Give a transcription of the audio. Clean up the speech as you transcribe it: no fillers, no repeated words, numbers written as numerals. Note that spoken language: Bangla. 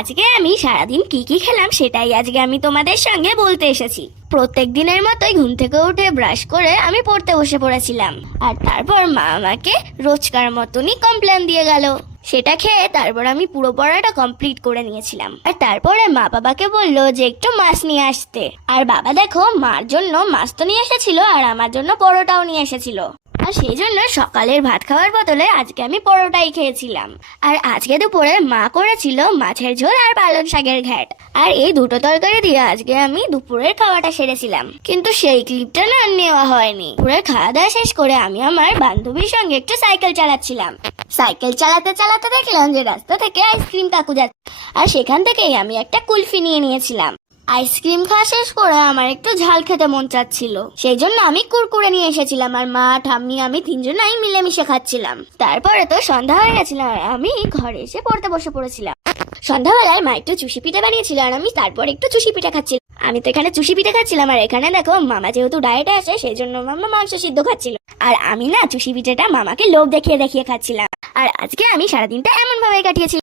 আজকে আমি সারাদিন কি কি খেলাম সেটাই আজকে আমি তোমাদের সঙ্গে বলতে এসেছি। প্রত্যেক দিনের মতোই ঘুম থেকে উঠে ব্রাশ করে আমি পড়তে বসে পড়েছিলাম। আর তারপর মা আমাকে রোজকার মতনই কমপ্লেন দিয়ে গেল। সেটা খেয়ে তারপর আমি পুরো পড়াটা কমপ্লিট করে নিয়েছিলাম। আর তারপরে মা বাবাকে বললো যে একটু মাছ নিয়ে আসতে। আর বাবা দেখো, মার জন্য মাছ তো নিয়ে এসেছিল আর আমার জন্য পরোটাও নিয়ে এসেছিল। আর সেই জন্য সকালের ভাত খাওয়ার বদলে আজকে আমি পরোটাই খেয়েছিলাম। আর আজকে দুপুরে মা করেছিল মাছের ঝোল আর পালং শাকের ঘ্যাট। আর এই দুটো তরকারি দিয়ে আজকে আমি দুপুরের খাওয়াটা সেরেছিলাম। কিন্তু সেই ক্লিপটা না নেওয়া হয়নি। দুপুরের খাওয়া দাওয়া শেষ করে আমি আমার বান্ধবীর সঙ্গে একটু সাইকেল চালাচ্ছিলাম। সাইকেল চালাতে চালাতে দেখলাম যে রাস্তা থেকে আইসক্রিম কাকু যাচ্ছে। আর সেখান থেকেই আমি একটা কুলফি নিয়ে নিয়েছিলাম। আইসক্রিম খাওয়া শেষ করে আমার একটু ঝাল খেতে মন চাচ্ছিল, সেই জন্য আমি কুরকুরে নিয়ে এসেছিলাম। আর মা, ঠাম্মি, আমি তিনজনাই মিলেমিশে খাচ্ছিলাম। তারপরে তো সন্ধ্যা হয়ে গেছিল আর আমি ঘরে এসে পড়তে বসে পড়েছিলাম। সন্ধ্যাবেলায় মা একটু চুষি পিঠা বানিয়েছিল আর আমি তারপর একটু চুষি পিঠা খাচ্ছিলাম। আমি তো এখানে চুষি পিঠা খাচ্ছিলাম আর এখানে দেখো মামা যেহেতু ডায়েটে আছে সেই জন্য মামা মাংস সিদ্ধ খাচ্ছিল। আর আমি না চুষি পিঠাটা মামাকে লোভ দেখিয়ে দেখিয়ে খাচ্ছিলাম। আর আজকে আমি সারাদিনটা এমন ভাবে কাটিয়েছি।